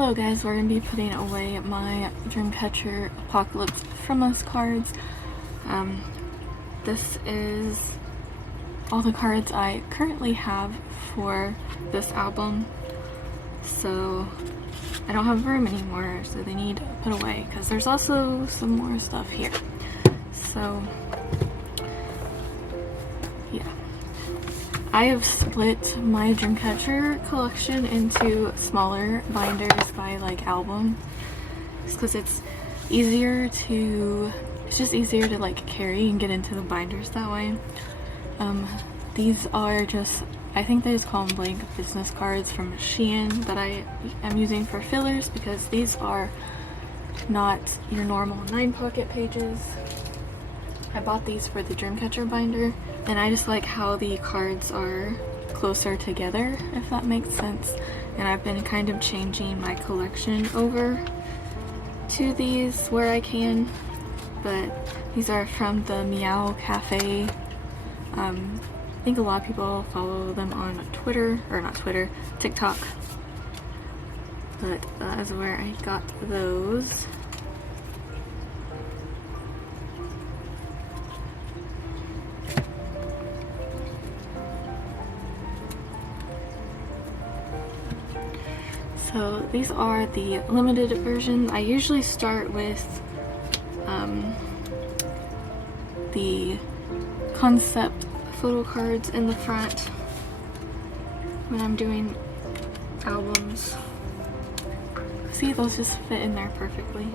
Hello guys, we're going to be putting away my Dreamcatcher Apocalypse from Us cards. This is all the cards I currently have for this album, so I don't have room anymore, so they need put away because there's also some more stuff here. So yeah, I have split my Dreamcatcher collection into smaller binders by like album, just because it's just easier to like carry and get into the binders that way. These are just, I think they just call them blank business cards from Shein that I am using for fillers, because these are not your normal 9-pocket pages. I bought these for the Dreamcatcher binder, and I just like how the cards are closer together, if that makes sense. And I've been kind of changing my collection over to these where I can, but these are from the Meow Cafe. I think a lot of people follow them on Twitter, or not Twitter, TikTok. But that is where I got those. So these are the limited versions. I usually start with the concept photo cards in the front when I'm doing albums. See, those just fit in there perfectly.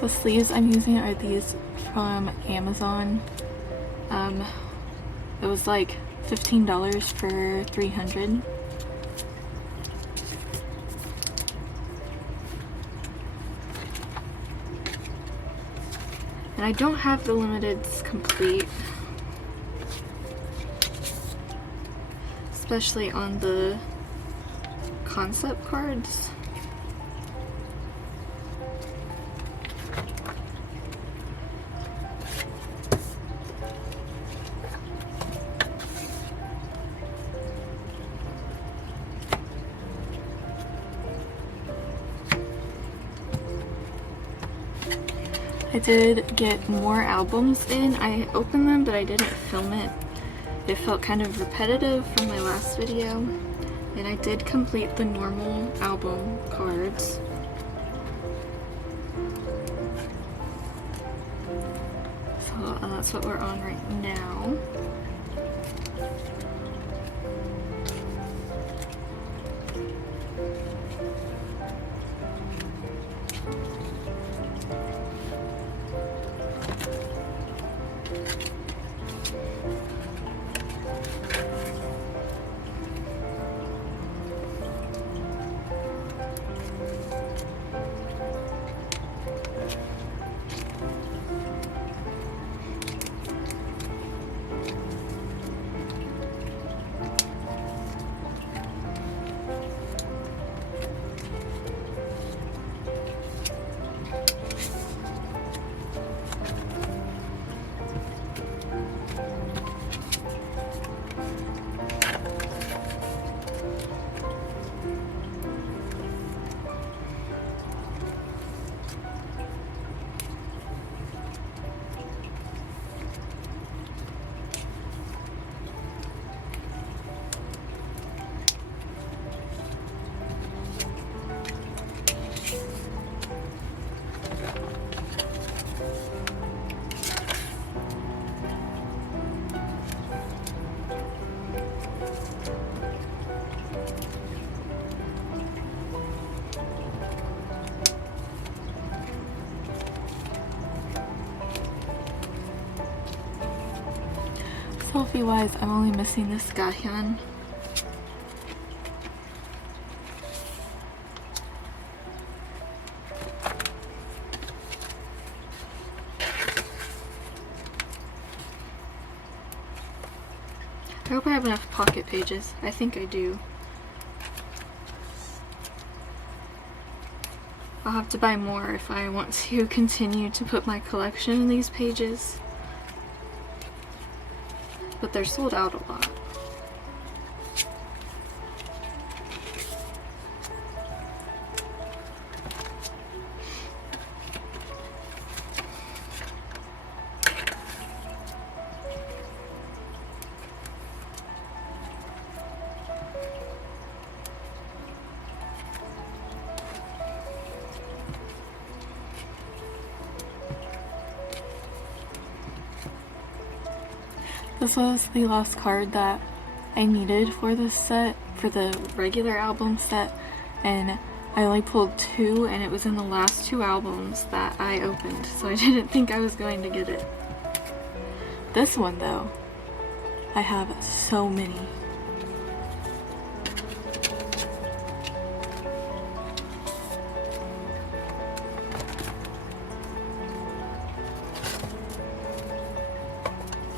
The sleeves I'm using are these from Amazon. It was like $15 for 300. And I don't have the limiteds complete, especially on the concept cards. I did get more albums in. I opened them, but I didn't film it. It felt kind of repetitive from my last video. And I did complete the normal album cards. So that's what we're on right now. Selfie wise, I'm only missing this Gahyun. I hope I have enough pocket pages. I think I do. I'll have to buy more if I want to continue to put my collection in these pages. But they're sold out a lot. This was the last card that I needed for this set, for the regular album set, and I only pulled 2, and it was in the last 2 albums that I opened, so I didn't think I was going to get it. This one though, I have so many.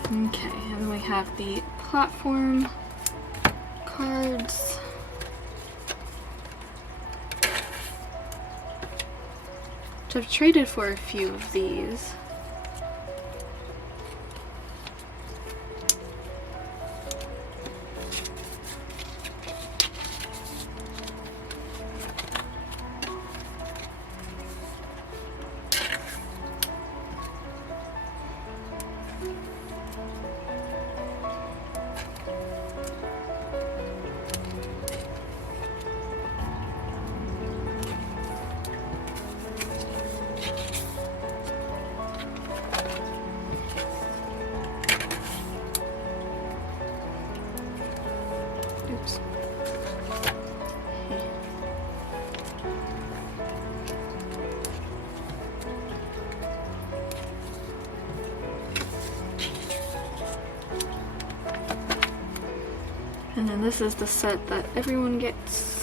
Okay, and then we have the platform cards. Which I've traded for a few of these. Oops. And then this is the set that everyone gets.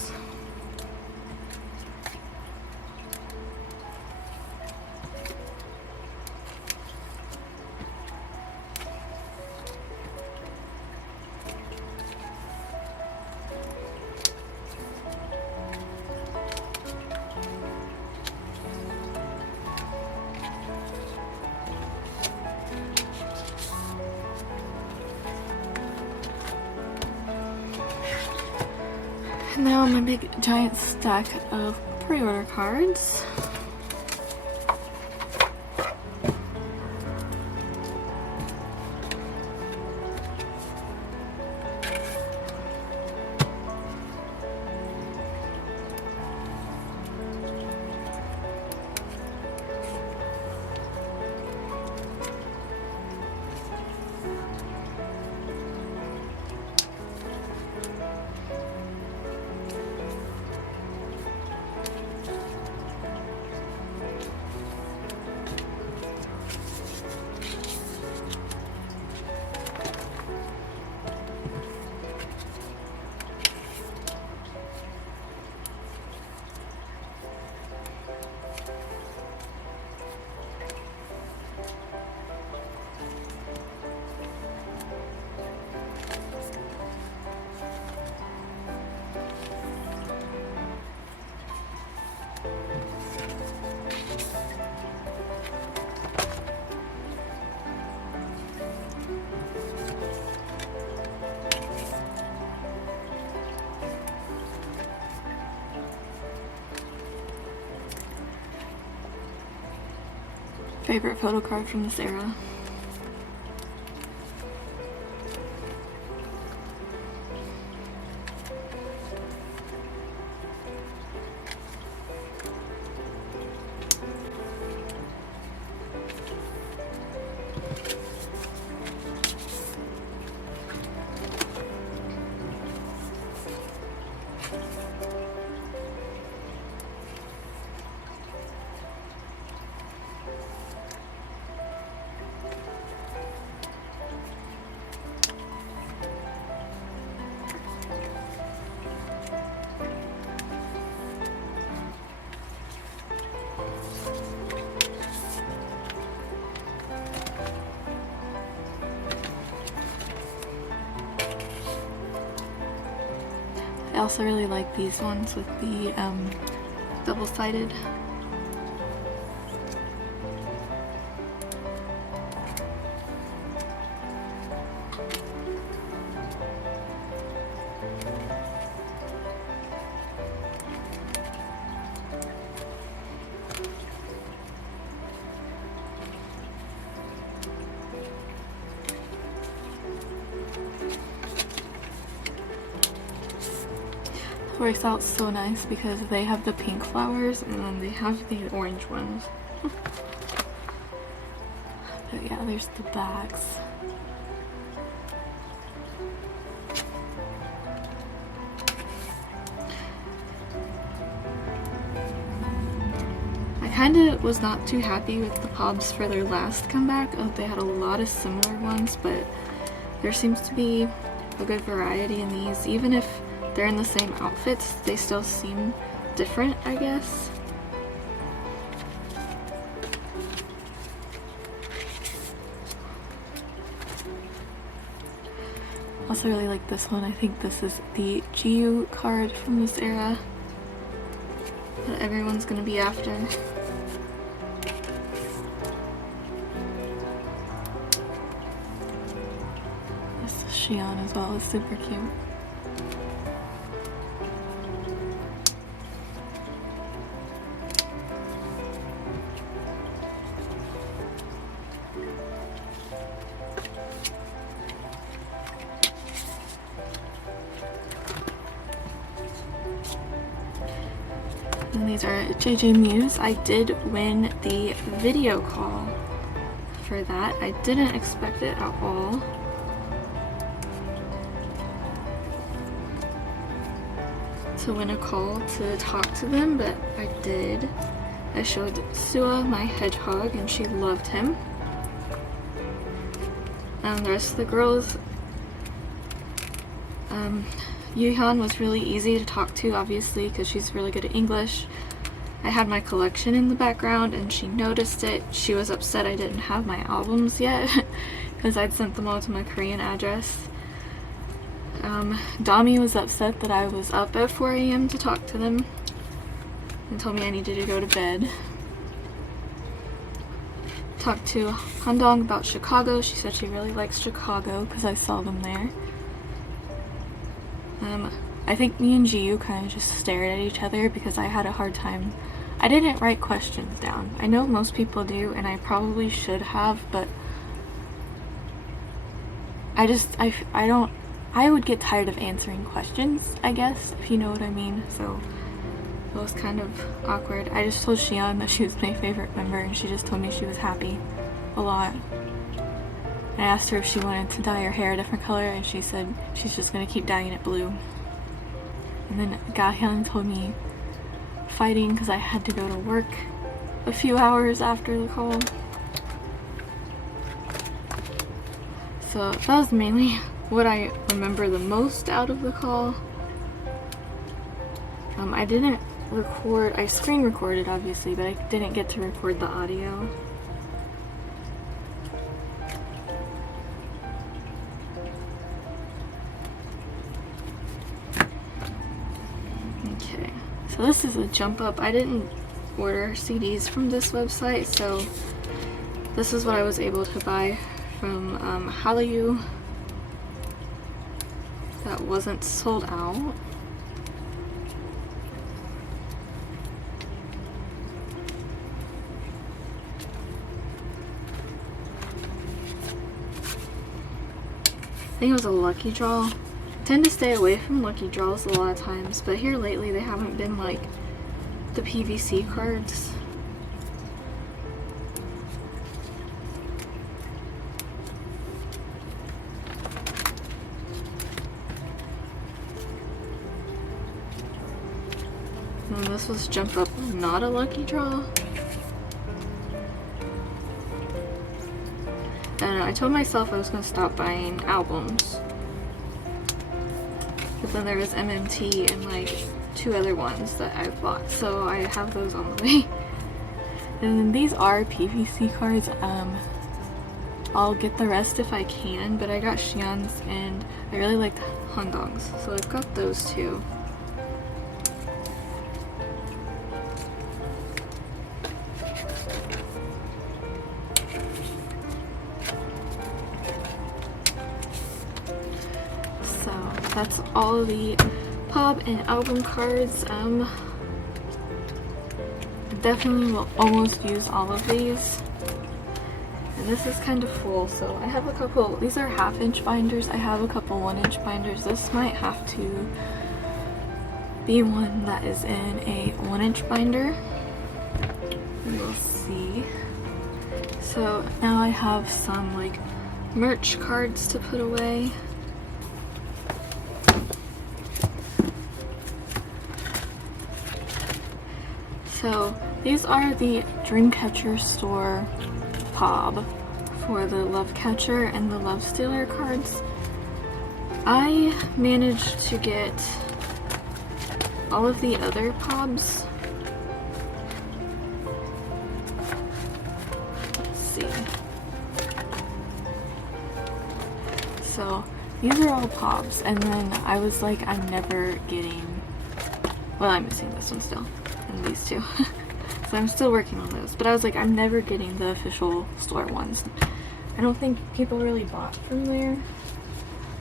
Now my big giant stack of pre-order cards. Favorite photo card from this era. I also really like these ones with the double-sided works out so nice because they have the pink flowers and then they have the orange ones. But yeah, there's the backs. I kind of was not too happy with the Pobs for their last comeback. They had a lot of similar ones, but there seems to be a good variety in these. Even if they're in the same outfits, they still seem different, I guess. Also really like this one. I think this is the GU card from this era that everyone's gonna be after. This is Xian as well. It's super cute. And these are JJ Muse. I did win the video call for that. I didn't expect it at all. To win a call to talk to them, but I did. I showed Sua my hedgehog and she loved him. And the rest of the girls, Yuhan was really easy to talk to, obviously, because she's really good at English. I had my collection in the background and she noticed it. She was upset I didn't have my albums yet because I'd sent them all to my Korean address. Dami was upset that I was up at 4 AM to talk to them and told me I needed to go to bed. Talked to Handong about Chicago. She said she really likes Chicago because I saw them there. I think me and GU kind of just stared at each other because I had a hard time. I didn't write questions down. I know most people do and I probably should have, but I would get tired of answering questions, I guess, if you know what I mean. So it was kind of awkward. I just told Xian that she was my favorite member and she just told me she was happy a lot. I asked her if she wanted to dye her hair a different color and she said she's just gonna keep dyeing it blue. And then Gahyun told me fighting because I had to go to work a few hours after the call. So that was mainly what I remember the most out of the call. I didn't record, I screen recorded obviously, but I didn't get to record the audio. Okay, so this is a jump up. I didn't order CDs from this website, so this is what I was able to buy from Hallyu that wasn't sold out. I think it was a lucky draw. I tend to stay away from lucky draws a lot of times, but here lately they haven't been like the PVC cards. And this was jump up, not a lucky draw. I don't know, I told myself I was going to stop buying albums. But then there was MMT and like 2 other ones that I've bought, so I have those on the way. And then these are PVC cards. I'll get the rest if I can, but I got Xian's and I really liked Handong's, so I've got those two. That's all the pop and album cards. I definitely will almost use all of these. And this is kind of full, so I have a couple, these are 1/2-inch binders. I have a couple 1-inch binders. This might have to be one that is in a 1-inch binder. We'll see. So now I have some like merch cards to put away. So these are the Dreamcatcher store POB for the Love Catcher and the Love Stealer cards. I managed to get all of the other POBs. Let's see. So these are all POBs, and then I was like, I'm never getting, well, I'm missing this one still, and these two. So I'm still working on those, but I was like, I'm never getting the official store ones. I don't think people really bought from there,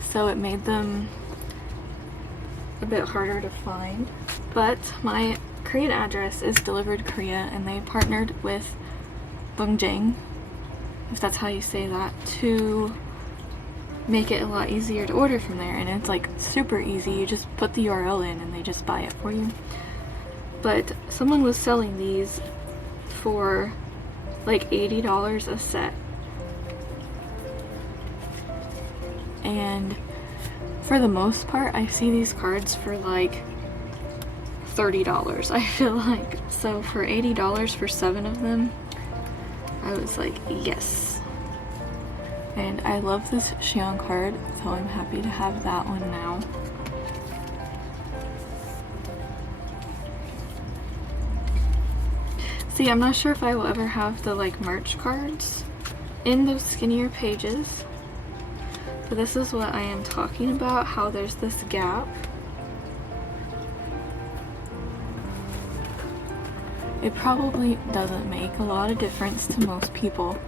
so it made them a bit harder to find. But my Korean address is Delivered Korea, and they partnered with Bungjang, if that's how you say that, to make it a lot easier to order from there. And it's like super easy. You just put the URL in and they just buy it for you. But someone was selling these for like $80 a set. And for the most part, I see these cards for like $30, I feel like. So for $80 for 7 of them, I was like, yes. And I love this Xion card, so I'm happy to have that one now. See, I'm not sure if I will ever have the like merch cards in those skinnier pages. But this is what I am talking about, how there's this gap. It probably doesn't make a lot of difference to most people.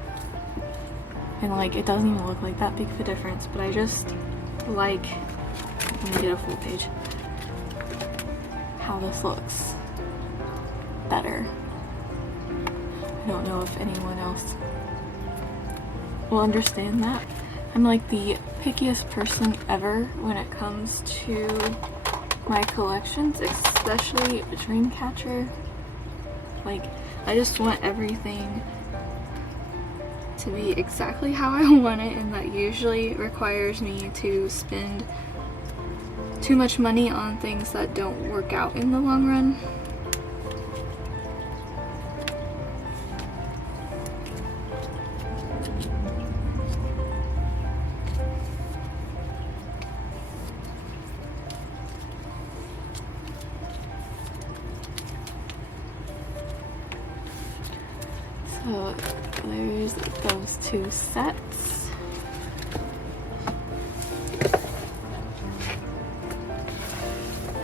And like, it doesn't even look like that big of a difference, but I just like, let me get a full page, how this looks better. I don't know if anyone else will understand that. I'm like the pickiest person ever when it comes to my collections, especially Dreamcatcher. Like, I just want everything to be exactly how I want it, and that usually requires me to spend too much money on things that don't work out in the long run. So there's those 2 sets.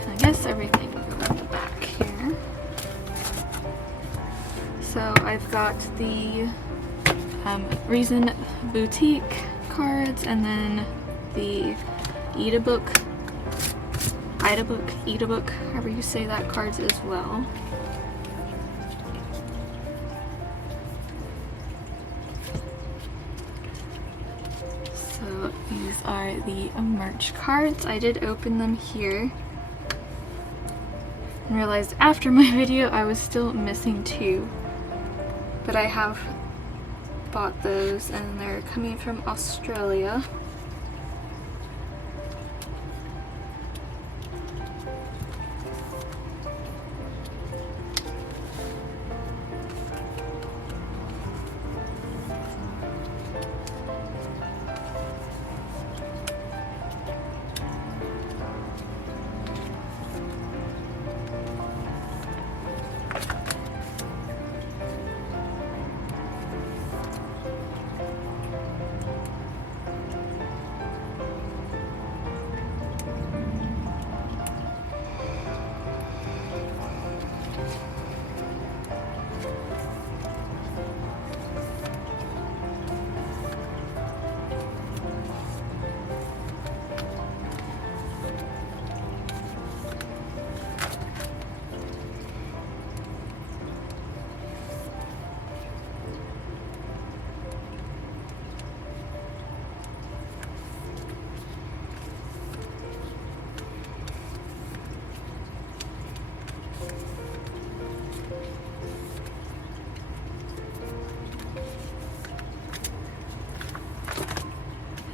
I guess everything will go in the back here. So I've got the Reason Boutique cards, and then the Eat-a-Book, however you say that, cards as well. So these are the merch cards. I did open them here and realized after my video I was still missing 2, but I have bought those and they're coming from Australia.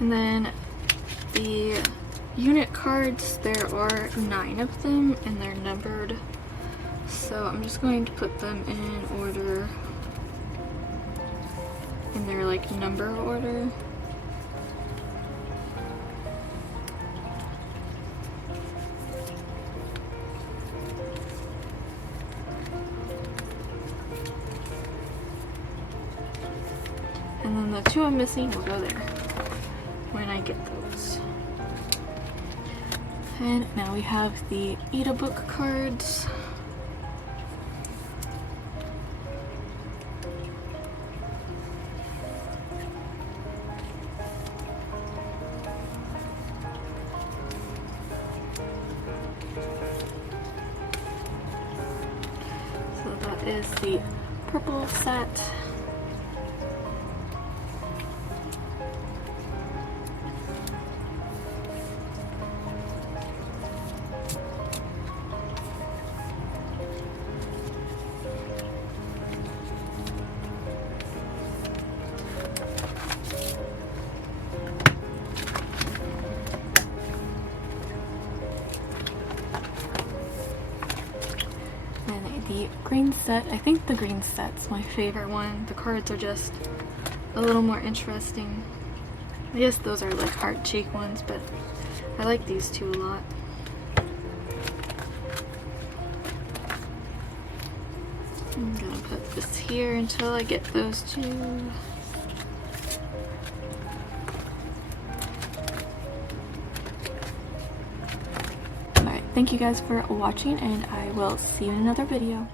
And then the unit cards, there are 9 of them and they're numbered. So I'm just going to put them in order, in their like number order. And then the 2 I'm missing will go there when I get those. And now we have the Eat a Book cards. So that is the purple set. The green set, I think the green set's my favorite one. The cards are just a little more interesting. I guess those are like heart cheek ones, but I like these 2 a lot. I'm gonna put this here until I get those 2. Alright, thank you guys for watching, and I will see you in another video.